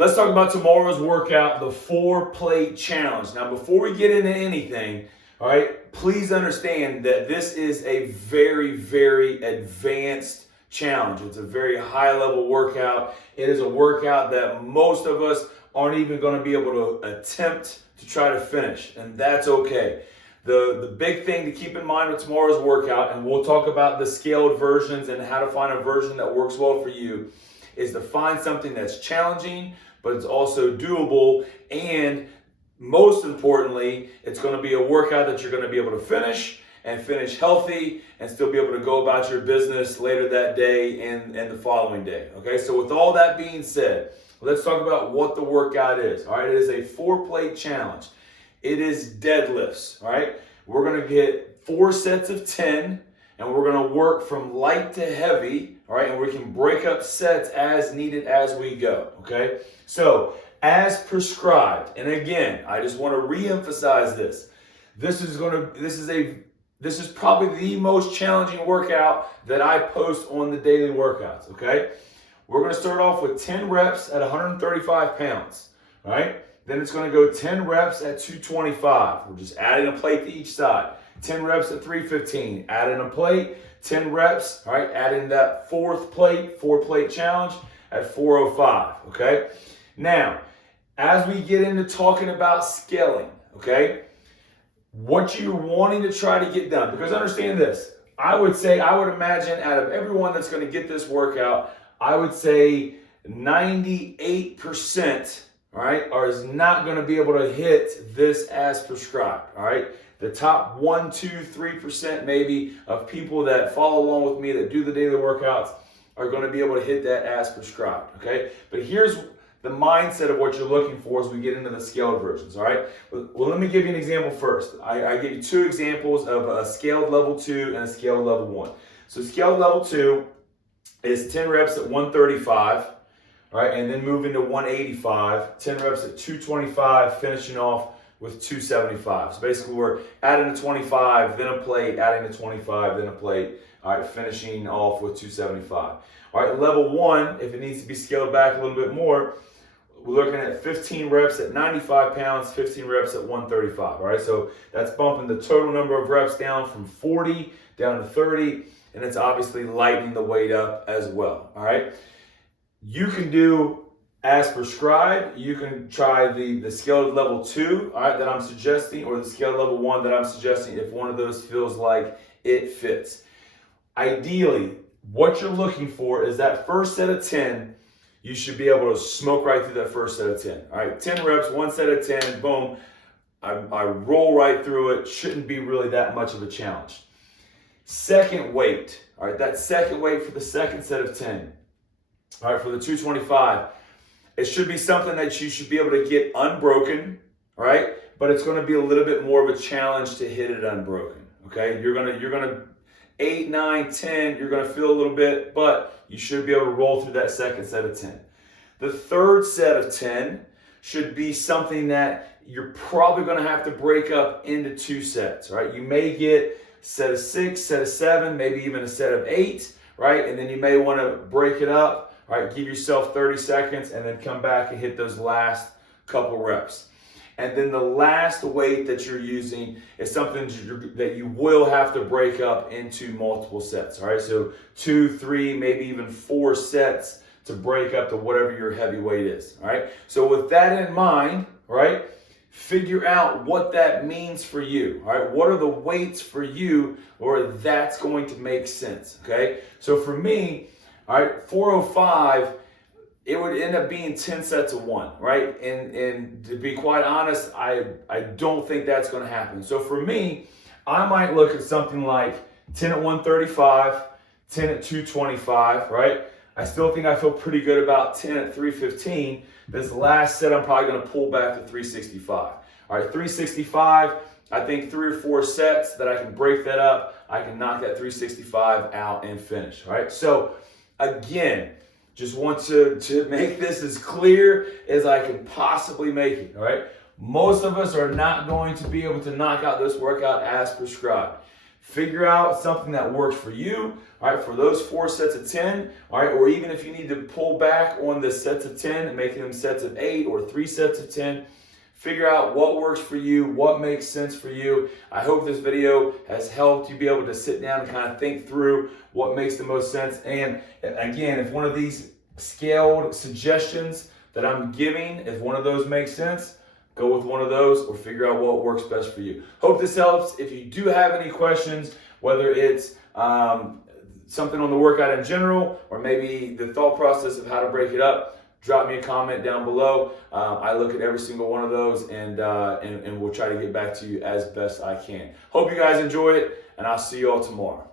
Let's talk about tomorrow's workout, the 4-plate challenge. Now, before we get into anything, all right, please understand that this is a very, very advanced challenge. It's a very high level workout. It is a workout that most of us aren't even going to be able to attempt to try to finish, and that's okay. The big thing to keep in mind with tomorrow's workout, and we'll talk about the scaled versions and how to find a version that works well for you, is to find something that's challenging, but it's also doable, and most importantly, it's going to be a workout that you're going to be able to finish and finish healthy and still be able to go about your business later that day and the following day. Okay, so with all that being said, let's talk about what the workout is. All right, it is a 4-plate challenge. It is deadlifts. All right, we're going to get 4 sets of 10, and we're going to work from light to heavy. All right, and we can break up sets as needed as we go. Okay, so as prescribed, and again, I just want to re-emphasize this. This is probably the most challenging workout that I post on the daily workouts. Okay, we're going to start off with 10 reps at 135 pounds. All right, then it's going to go 10 reps at 225. We're just adding a plate to each side. 10 reps at 315, adding a plate. 10 reps, all right, adding that 4-plate challenge at 405, okay? Now, as we get into talking about scaling, okay, what you're wanting to try to get done, because understand this, I would imagine out of everyone that's going to get this workout, I would say 98%, all right, is not going to be able to hit this as prescribed, all right? The top 1, 2, 3% maybe of people that follow along with me that do the daily workouts are going to be able to hit that as prescribed, okay? But here's the mindset of what you're looking for as we get into the scaled versions, all right? Well, let me give you an example first. I give you 2 examples of a scaled level 2 and a scaled level 1. So scaled level 2 is 10 reps at 135, all right, and then moving to 185, 10 reps at 225, finishing off with 275. So basically we're adding a 25, then a plate, adding a 25, then a plate, all right, finishing off with 275. All right, level 1, if it needs to be scaled back a little bit more, we're looking at 15 reps at 95 pounds, 15 reps at 135, all right? So that's bumping the total number of reps down from 40 down to 30, and it's obviously lightening the weight up as well, all right? You can do as prescribed. You can try the scaled level 2, all right, that I'm suggesting, or the scaled level 1 that I'm suggesting if one of those feels like it fits. Ideally, what you're looking for is that first set of 10, you should be able to smoke right through that first set of 10. All right, 10 reps, 1 set of 10, boom. I roll right through it. Shouldn't be really that much of a challenge. Second weight, all right, that second weight for the second set of 10. All right, for the 225, it should be something that you should be able to get unbroken, right? But it's going to be a little bit more of a challenge to hit it unbroken, okay? You're gonna 8, 9, 10, you're going to feel a little bit, but you should be able to roll through that second set of 10. The third set of 10 should be something that you're probably going to have to break up into 2 sets, right? You may get a set of 6, set of 7, maybe even a set of 8, right? And then you may want to break it up. All right, give yourself 30 seconds and then come back and hit those last couple reps. And then the last weight that you're using is something that you will have to break up into multiple sets. All right, so 2, 3, maybe even 4 sets to break up to whatever your heavy weight is. All right, so with that in mind, all right, figure out what that means for you. All right, what are the weights for you or that's going to make sense? Okay, so for me, all right, 405, it would end up being 10 sets of 1, right? And to be quite honest, I don't think that's going to happen. So for me, I might look at something like 10 at 135, 10 at 225, right? I still think I feel pretty good about 10 at 315. This last set, I'm probably going to pull back to 365. All right, 365, I think 3 or 4 sets that I can break that up. I can knock that 365 out and finish, all right? So again, just want to make this as clear as I can possibly make it, all right? Most of us are not going to be able to knock out this workout as prescribed. Figure out something that works for you, all right, for those 4 sets of 10, all right, or even if you need to pull back on the sets of 10 and making them sets of 8 or 3 sets of 10, figure out what works for you, what makes sense for you. I hope this video has helped you be able to sit down and kind of think through what makes the most sense. And again, if one of these scaled suggestions that I'm giving, if one of those makes sense, go with one of those or figure out what works best for you. Hope this helps. If you do have any questions, whether it's something on the workout in general or maybe the thought process of how to break it up, drop me a comment down below. I look at every single one of those and we'll try to get back to you as best I can. Hope you guys enjoy it, and I'll see you all tomorrow.